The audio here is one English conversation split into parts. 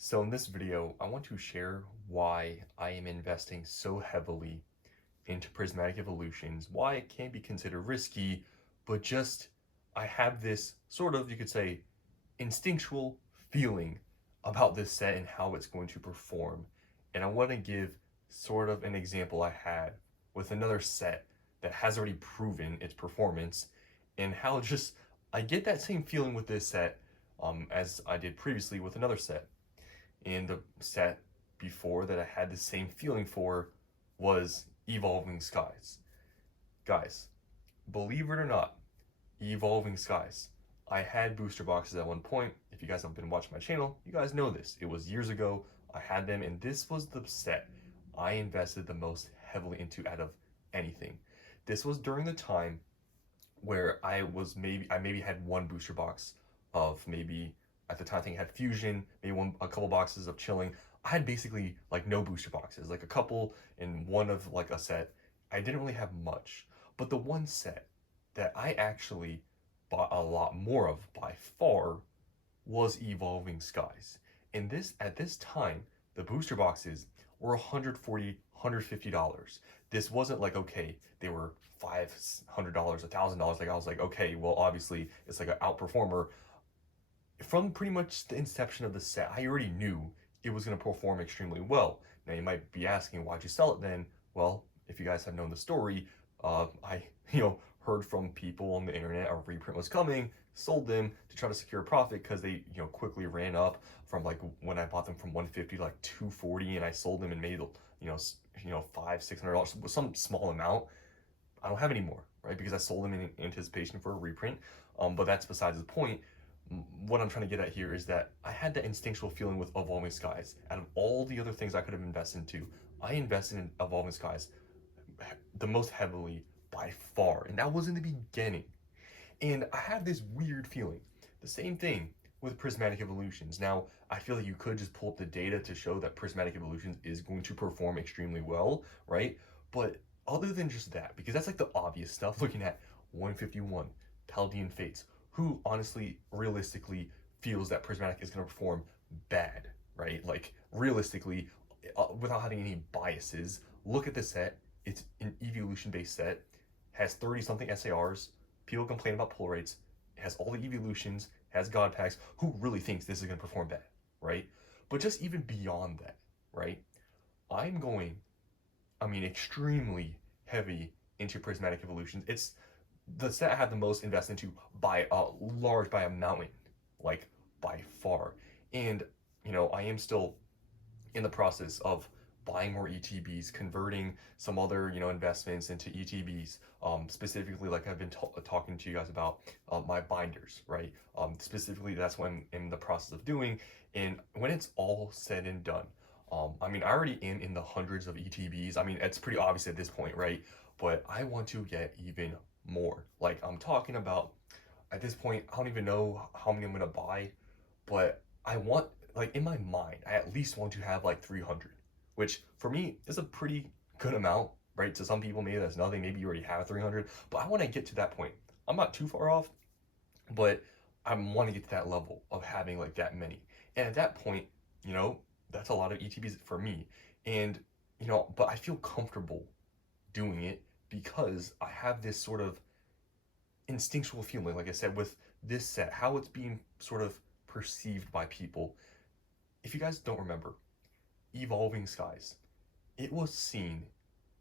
So in this video, I want to share why I am investing so heavily into prismatic evolutions, why it can be considered risky, but just I have this sort of, you could say, instinctual feeling about this set and how it's going to perform. And I want to give sort of an example I had with another set that has already proven its performance and how just I get that same feeling with this set as I did previously with another set. And the set before that I had the same feeling for was Evolving Skies. Guys, believe it or not, Evolving Skies. I had booster boxes at one point. If you guys have been watching my channel, you guys know this. It was years ago. I had them, and this was the set I invested the most heavily into out of anything. This was during the time where I maybe had one booster box of maybe at the time I think I had Fusion, maybe a couple boxes of Chilling. I had basically like no booster boxes, like a couple and one of like a set. I didn't really have much, but the one set that I actually bought a lot more of by far was Evolving Skies. And this at this time, the booster boxes were $140, $150. This wasn't like okay, they were $500, $1,000. Like I was like, okay, well obviously it's like an outperformer. From pretty much the inception of the set, I already knew it was going to perform extremely well. Now you might be asking, why'd you sell it then? Well, if you guys have known the story, I heard from people on the internet a reprint was coming, sold them to try to secure a profit because they quickly ran up from like when I bought them from 150 to like 240, and I sold them and made $500-$600, some small amount. I don't have any more, right? Because I sold them in anticipation for a reprint. But that's besides the point. What I'm trying to get at here is that I had that instinctual feeling with Evolving Skies. Out of all the other things I could have invested into, I invested in Evolving Skies the most heavily by far, and that was in the beginning. And I have this weird feeling. The same thing with Prismatic Evolutions. Now, I feel like you could just pull up the data to show that Prismatic Evolutions is going to perform extremely well, right? But other than just that, because that's like the obvious stuff, looking at 151, Paldean Fates, who honestly, realistically, feels that Prismatic is going to perform bad, right? Like, realistically, without having any biases, look at the set. It's an evolution based set, has 30 something SARs. People complain about pull rates. It has all the evolutions, has god packs. Who really thinks this is going to perform bad, right? But just even beyond that, right? I'm going, extremely heavy into Prismatic Evolutions. It's the set I have the most invested into by a mountain, like by far. And, I am still in the process of buying more ETBs, converting some other investments into ETBs. Specifically, like I've been talking to you guys about my binders, right? Specifically, that's what I'm in the process of doing. And when it's all said and done, I already am in the hundreds of ETBs. It's pretty obvious at this point, right? But I want to get even more. Like I'm talking about at this point, I don't even know how many I'm gonna buy, but I want, like in my mind, I at least want to have like 300, which for me is a pretty good amount, right? To some people, maybe that's nothing. Maybe you already have 300, but I want to get to that point. I'm not too far off, but I want to get to that level of having like that many. And at that point, you know, that's a lot of ETBs for me. And, but I feel comfortable doing it because I have this sort of instinctual feeling, like I said, with this set, how it's being sort of perceived by people. If you guys don't remember, Evolving Skies, it was seen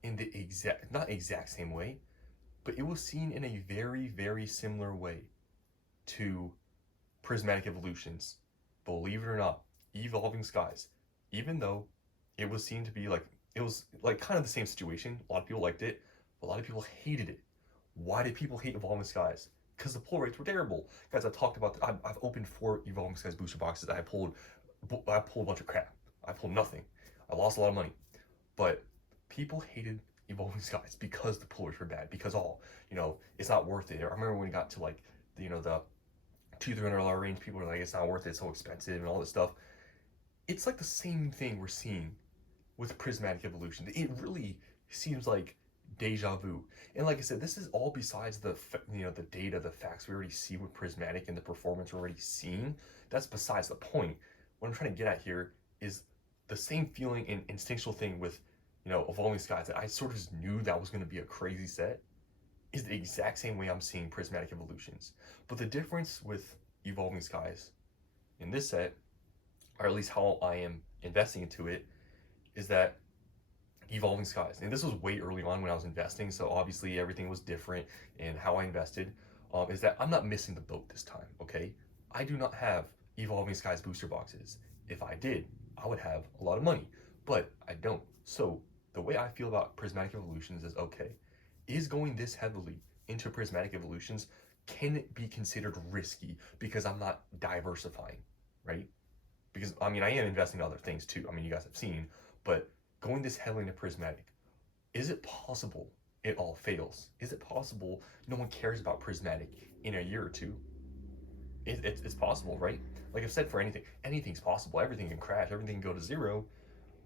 in the not exact same way, but it was seen in a very, very similar way to Prismatic Evolutions. Believe it or not, Evolving Skies, even though it was seen to be like, it was like kind of the same situation, a lot of people liked it, but a lot of people hated it. Why did people hate Evolving Skies? Because the pull rates were terrible. Guys, I've talked about, I've opened 4 Evolving Skies booster boxes. I pulled a bunch of crap. I pulled nothing. I lost a lot of money. But people hated Evolving Skies because the pull rates were bad. Because it's not worth it. I remember when we got to like, the $200-$300 range, people were like, it's not worth it, it's so expensive and all this stuff. It's like the same thing we're seeing with Prismatic Evolution. It really seems like deja vu. And like I said, this is all besides the the data, the facts we already see with Prismatic and the performance we're already seeing. That's besides the point. what I'm trying to get at here is the same feeling and instinctual thing with, Evolving Skies that I sort of just knew that was going to be a crazy set is the exact same way I'm seeing Prismatic Evolutions. But the difference with Evolving Skies in this set, or at least how I am investing into it, is that Evolving Skies, and this was way early on when I was investing, so obviously everything was different in how I invested, is that I'm not missing the boat this time, okay? I do not have Evolving Skies booster boxes. If I did, I would have a lot of money, but I don't. So the way I feel about Prismatic Evolutions is, okay, is going this heavily into Prismatic Evolutions, can it be considered risky because I'm not diversifying, right? Because I mean, I am investing in other things too. I mean, you guys have seen, but going this heavily into Prismatic, is it possible it all fails? Is it possible no one cares about Prismatic in a year or two? It's possible, right? Like I've said, for anything's possible. Everything can crash, everything can go to zero.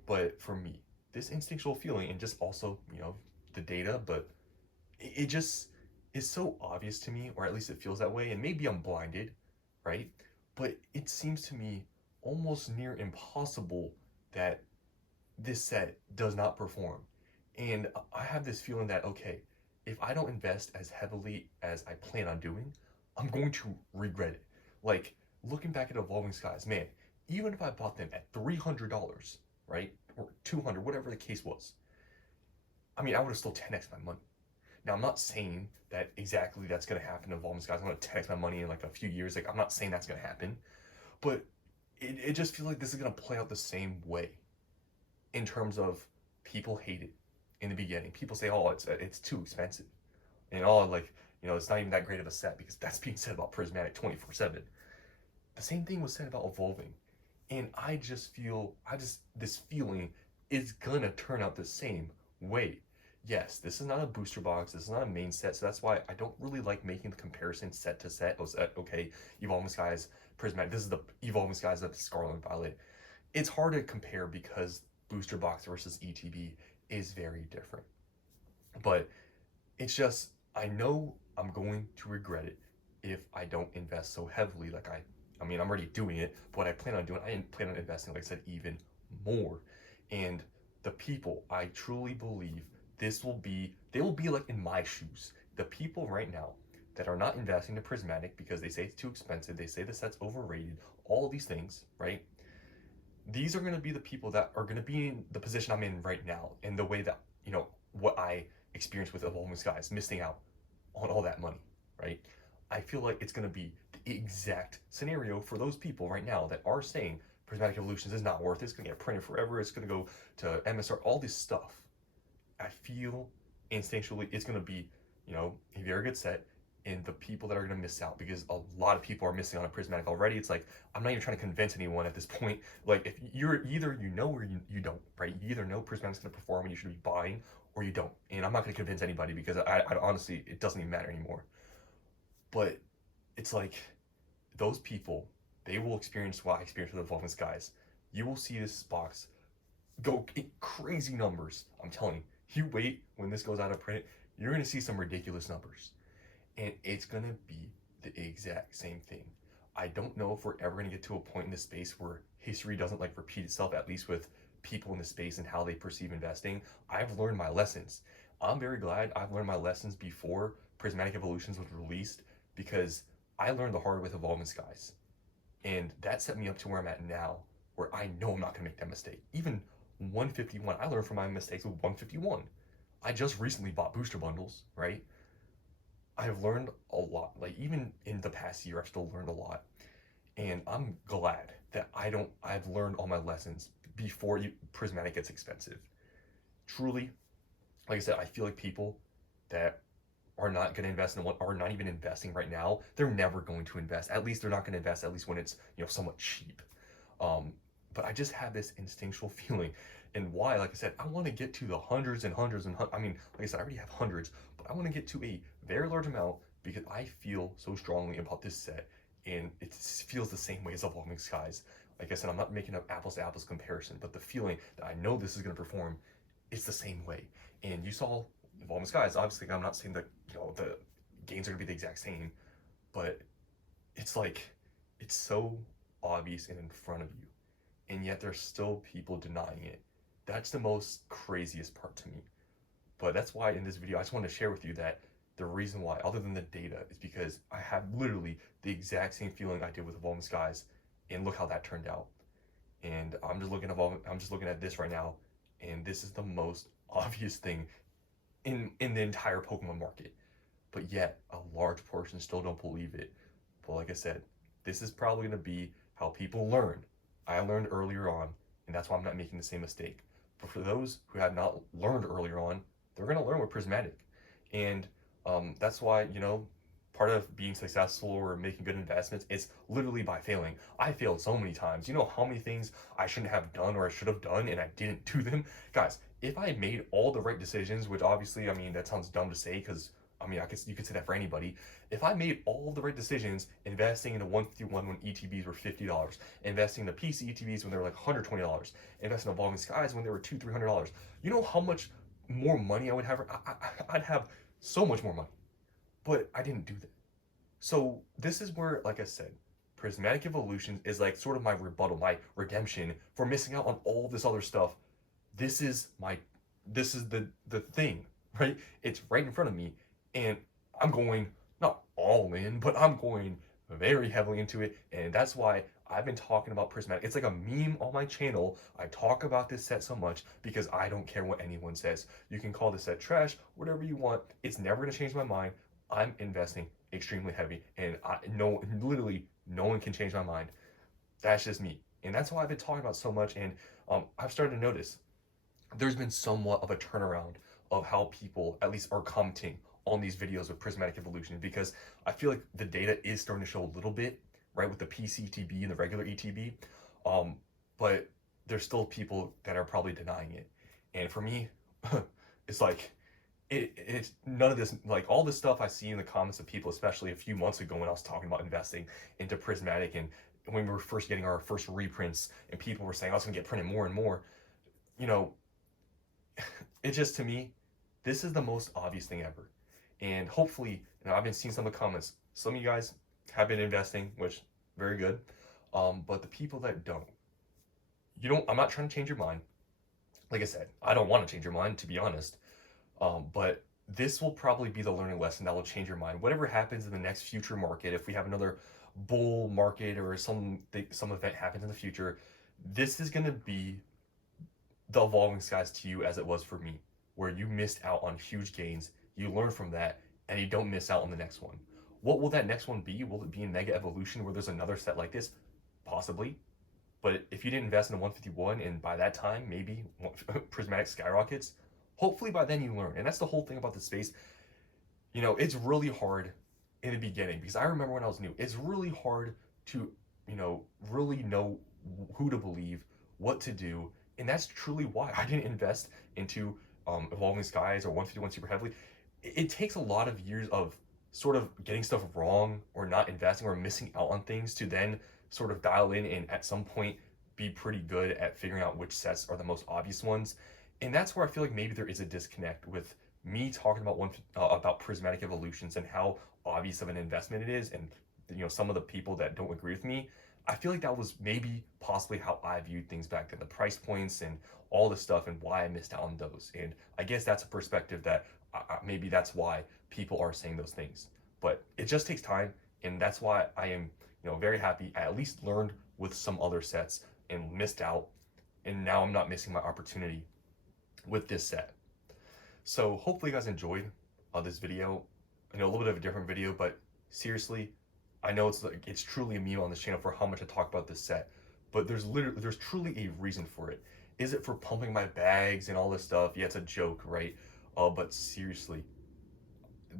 But for me, this instinctual feeling, and just also, the data, but it just is so obvious to me, or at least it feels that way. And maybe I'm blinded, right? But it seems to me almost near impossible that this set does not perform. And I have this feeling that, okay, if I don't invest as heavily as I plan on doing, I'm going to regret it. Like, looking back at Evolving Skies, man, even if I bought them at $300, right? Or 200, whatever the case was, I mean, I would have still 10x my money. Now, I'm not saying that exactly that's going to happen in Evolving Skies. I'm going to 10x my money in like a few years. Like, I'm not saying that's going to happen. But it just feels like this is going to play out the same way in terms of people hate it in the beginning. People say, oh, it's too expensive. And oh, like, it's not even that great of a set, because that's being said about Prismatic 24/7. The same thing was said about Evolving. And this feeling is gonna turn out the same way. Yes, this is not a booster box, this is not a main set, so that's why I don't really like making the comparison set to set. Okay, Evolving Skies, Prismatic, this is the Evolving Skies of Scarlet and Violet. It's hard to compare because booster box versus ETB is very different. But it's just, I know I'm going to regret it if I don't invest so heavily. I mean, I'm already doing it, but what I plan on doing, I plan on investing, like I said, even more. And the people, I truly believe they will be like in my shoes. The people right now that are not investing in Prismatic because they say it's too expensive, they say the set's overrated, all these things, right? These are going to be the people that are going to be in the position I'm in right now, in the way that, what I experienced with Evolving Skies, missing out on all that money, right? I feel like it's going to be the exact scenario for those people right now that are saying Prismatic Evolutions is not worth it. It's going to get printed forever. It's going to go to MSR, all this stuff. I feel instinctually it's going to be, a very good set, and the people that are going to miss out, because a lot of people are missing on a Prismatic already. It's like, I'm not even trying to convince anyone at this point. Like, if you're either or you don't, right? You either know Prismatic's going to perform and you should be buying, or you don't. And I'm not going to convince anybody, because I honestly, it doesn't even matter anymore. But it's like, those people, they will experience what I experienced with Evolving Skies. You will see this box go crazy numbers. I'm telling you, you wait when this goes out of print, you're going to see some ridiculous numbers. And it's going to be the exact same thing. I don't know if we're ever going to get to a point in this space where history doesn't like repeat itself, at least with people in the space and how they perceive investing. I've learned my lessons. I'm very glad I've learned my lessons before Prismatic Evolutions was released, because I learned the hard way with Evolving Skies. And that set me up to where I'm at now, where I know I'm not going to make that mistake. Even 151, I learned from my mistakes with 151. I just recently bought booster bundles, right? I've learned a lot. Like, even in the past year, I've still learned a lot. And I'm glad that I've learned all my lessons before Prismatic gets expensive. Truly, like I said, I feel like people that are not going to invest in one, are not even investing right now, they're never going to invest. At least they're not going to invest, at least when it's, somewhat cheap. But I just have this instinctual feeling. And why, like I said, I want to get to the hundreds and hundreds and hundreds. I mean, like I said, I already have hundreds, but I want to get to a very large amount, because I feel so strongly about this set, and it feels the same way as Evolving Skies. Like I said, I'm not making an apples to apples comparison, but the feeling that I know this is going to perform, it's the same way. And you saw Evolving Skies. Obviously, I'm not saying that the gains are going to be the exact same, but it's like, it's so obvious and in front of you. and yet there's still people denying it. That's the most craziest part to me. But that's why in this video, I just want to share with you that the reason why, other than the data, is because I have literally the exact same feeling I did with Evolving Skies, and look how that turned out. And I'm just looking at this right now, and this is the most obvious thing in the entire Pokemon market. But yet, a large portion still don't believe it. But like I said, this is probably going to be how people learn. I learned earlier on, and that's why I'm not making the same mistake. But for those who have not learned earlier on, they're going to learn with Prismatic. And that's why, part of being successful or making good investments is literally by failing. I failed so many times. You know how many things I shouldn't have done or I should have done and I didn't do them? Guys, if I made all the right decisions, which obviously, that sounds dumb to say because you could say that for anybody. If I made all the right decisions, investing in the 151 when ETBs were $50, investing in the PC ETBs when they were like $120, investing in Evolving Skies when they were $200-300, you know how much more money I would have? I'd have so much more money. But I didn't do that. So this is where, like I said, Prismatic Evolutions is like sort of my rebuttal, my redemption for missing out on all this other stuff. This is the thing, right? It's right in front of me. And I'm going not all in, but I'm going very heavily into it. And that's why I've been talking about Prismatic. It's like a meme on my channel. I talk about this set so much because I don't care what anyone says. You can call this set trash, whatever you want. It's never going to change my mind. I'm investing extremely heavy. And literally no one can change my mind. That's just me. And that's why I've been talking about so much. And I've started to notice there's been somewhat of a turnaround of how people at least are commenting on these videos of Prismatic Evolution, because I feel like the data is starting to show a little bit, right, with the PC ETB and the regular ETB, but there's still people that are probably denying it. And for me, it's like, it's none of this, like all this stuff I see in the comments of people, especially a few months ago when I was talking about investing into Prismatic and when we were first getting our first reprints and people were saying, oh, it's gonna get printed more and more, it just, to me, this is the most obvious thing ever. And hopefully, I've been seeing some of the comments. Some of you guys have been investing, which very good. But the people that don't, I'm not trying to change your mind. Like I said, I don't want to change your mind, to be honest. But this will probably be the learning lesson that will change your mind. Whatever happens in the next future market, if we have another bull market or some event happens in the future, this is going to be the Evolving Skies to you as it was for me, where you missed out on huge gains. You learn from that, and you don't miss out on the next one. What will that next one be? Will it be in Mega Evolution where there's another set like this? Possibly. But if you didn't invest in a 151 and by that time, maybe Prismatic skyrockets, hopefully by then you learn. And that's the whole thing about the space. It's really hard in the beginning because I remember when I was new, it's really hard to, really know who to believe, what to do. And that's truly why I didn't invest into Evolving Skies or 151 super heavily. It takes a lot of years of sort of getting stuff wrong or not investing or missing out on things to then sort of dial in and at some point be pretty good at figuring out which sets are the most obvious ones. And that's where I feel like maybe there is a disconnect with me talking about Prismatic Evolutions and how obvious of an investment it is, and some of the people that don't agree with me. I feel like that was maybe possibly how I viewed things back then, the price points and all this stuff and why I missed out on those. And I guess that's a perspective that maybe that's why people are saying those things. But it just takes time, and that's why I am, very happy I at least learned with some other sets and missed out, and now I'm not missing my opportunity with this set. So hopefully you guys enjoyed this video. A little bit of a different video, but seriously, I know it's truly a meme on this channel for how much I talk about this set, but there's truly a reason for it. Is it for pumping my bags and all this stuff? Yeah, it's a joke, right? But seriously,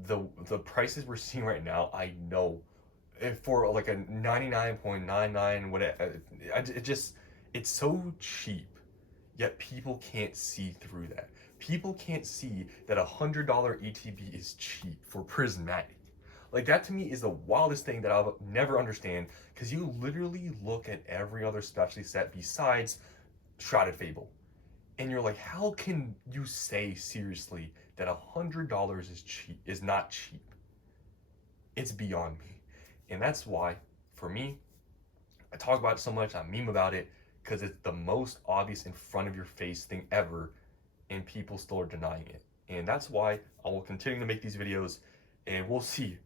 the prices we're seeing right now, I know, for like a 99.99 whatever, it's so cheap. Yet people can't see through that. People can't see that $100 ETB is cheap for Prismatic. Like, that to me is the wildest thing that I'll never understand, because you literally look at every other specialty set besides Shrouded Fable, and you're like, how can you say seriously that $100 is not cheap? It's beyond me. And that's why, for me, I talk about it so much, I meme about it, because it's the most obvious in front of your face thing ever, and people still are denying it. And that's why I will continue to make these videos, and we'll see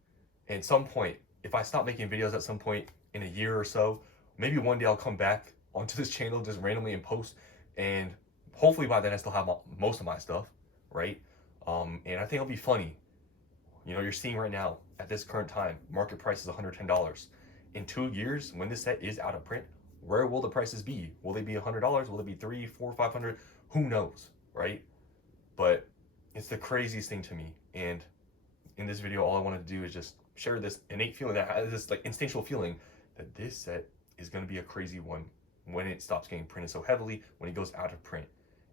at some point, if I stop making videos at some point in a year or so, maybe one day I'll come back onto this channel just randomly and post, and hopefully by then I still have most of my stuff, right? And I think it'll be funny. You know, you're seeing right now, at this current time, market price is $110. In 2 years, when this set is out of print, where will the prices be? Will they be $100? Will it be $300, $400, $500? Who knows, right? But it's the craziest thing to me. And in this video, all I wanted to do is just share this innate feeling, that this like instinctual feeling that this set is going to be a crazy one when it stops getting printed so heavily, when it goes out of print.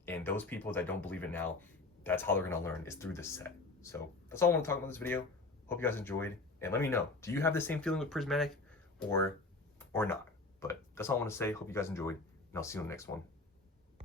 And those people that don't believe it now, that's how they're going to learn, is through this set. So that's all I want to talk about in this video. Hope you guys enjoyed, and let me know, do you have the same feeling with Prismatic or not? But that's all I want to say. Hope you guys enjoyed, and I'll see you in the next one.